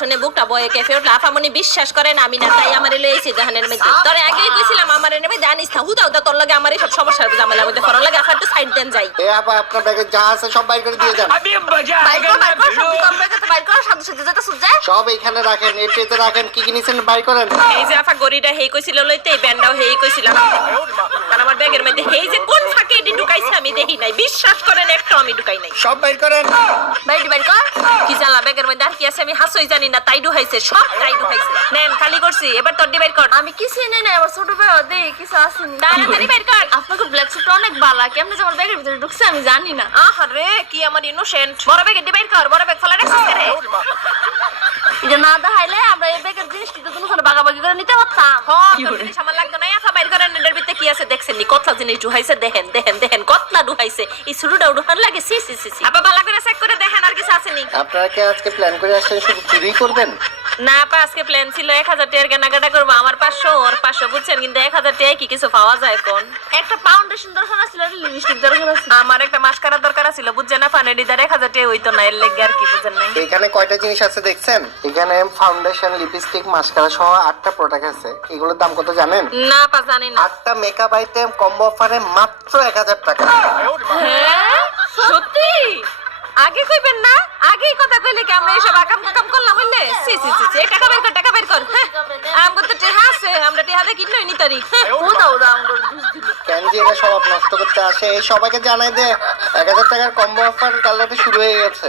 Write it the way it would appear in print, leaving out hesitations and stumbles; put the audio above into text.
শুনে বুকটা বয়ে কেঁপে উঠলো। আফামনি বিশ্বাস করেন আমি না, তাই আমার লইছি জাহানের মধ্যে। তোরে আগেই কইছিলাম আমার নেবে জানিস না, হুদা হুদা তোর লাগে আমার সব সমস্যার ঝামেলা মধ্যে পড়া লাগে। আফা একটু সাইড দেন যাই। এ আপা আপনার ব্যাগে যা আছে সব বাইর করে দিয়ে যান। সব এইখানে রাখেন, এই ট্রেতে রাখেন। কি কি নিছেন বাইর করেন। এই যে আফা গড়িটা হেই কইছিল লইতে, এই ব্যান্ডটাও হেই কইছিলাম। আর আমার ব্যাগের মধ্যে হেই যে কোন ফাঁকে এটি ঢুকাইছে আমি দেখি নাই, বিশ্বাস করেন একটু আমি ঢুকাই নাই। সব বাইর করেন। বাইর কর। কি জানলা ব্যাগের মধ্যে আর কি আছে আমি হাসই জানি না, তাই ঢুকাইছে, সব তাই ঢুকাইছে। নেন খালি করছি, এবার তোর দি বাইর কর। আমি কিছু নেই না, আমার ছোট ভাই ওদের কিছু আসেনি। তাড়াতাড়ি বাইর কর। আপনাকে ব্ল্যাক স্যুটটা অনেক বালা, কেমনে যে আমার ব্যাগের ভিতরে ঢুকছে আমি জানি না। আহারে কি আমার ইনোসেন্ট। বড় ব্যাগ দি বাইর কর, বড় ব্যাগ ফেলা রাখছিস রে। এটা না দেখাইলে আমরা এই ব্যাগের জিনিস কিন্তু কোনো করে ভাগাভাগি করে নিতে পারতাম। জিনিস আমার লাগতো না। আফা বাইর করেন, এটার ভিতরে কি আছে দেখছেন নি? কতলা জিনিস ঢুকাইছে, দেখেন দেখেন দেখেন কতলা ঢুকাইছে। এই শুরুটা ঢুকান লাগে সি সি সি। আপা ভালো করে চেক করে দেখেন আর কিছু আছে নি। আপনারা কি আজকে প্ল্যান করে আসছেন শুধু চুরি করবেন? না আপা, আজকে প্ল্যান ছিল 1000 টাকার কেনাকাটা করবো। আমার 500 ওর 500 বুঝছেন, কিন্তু 1000 টাকায় কি কিছু পাওয়া যায় কোন? একটা ফাউন্ডেশন দরকার ছিল, একটা লিপস্টিক দরকার আছে। আমার একটা মাস্কারা দরকার ছিল বুঝছেন না, ফানেডিদার 1000 টাকা হইতো না, এর লেগে আর কি বুঝেন নাই। এখানে কয়টা জিনিস আছে দেখছেন? এখানে ফাউন্ডেশন, লিপস্টিক, মাস্কারা সহ 8টা প্রোডাক্ট আছে। এগুলোর দাম কত জানেন? না আপা জানি না। 8টা মেকআপ আইটেম কম্বো অফারে মাত্র 1000 টাকা। হ্যাঁ সত্যি? আগে কইবেন না, আগেই কথা কইলে কি আমরা এসব আকাম কাম করলাম হইলে? সি সি সি সি, টাকা বের কর, টাকা বের কর। আমগো তো টেহা আছে, আমরা টেহাতে কিনই নি তারি। ওদা ওদা আমার বুঝ দিল। কেন যে এরা সব নষ্ট করতে আসে, এই সবাইকে জানাই দে 1000 টাকার কম্বো অফার কালকে শুরু হয়ে গেছে।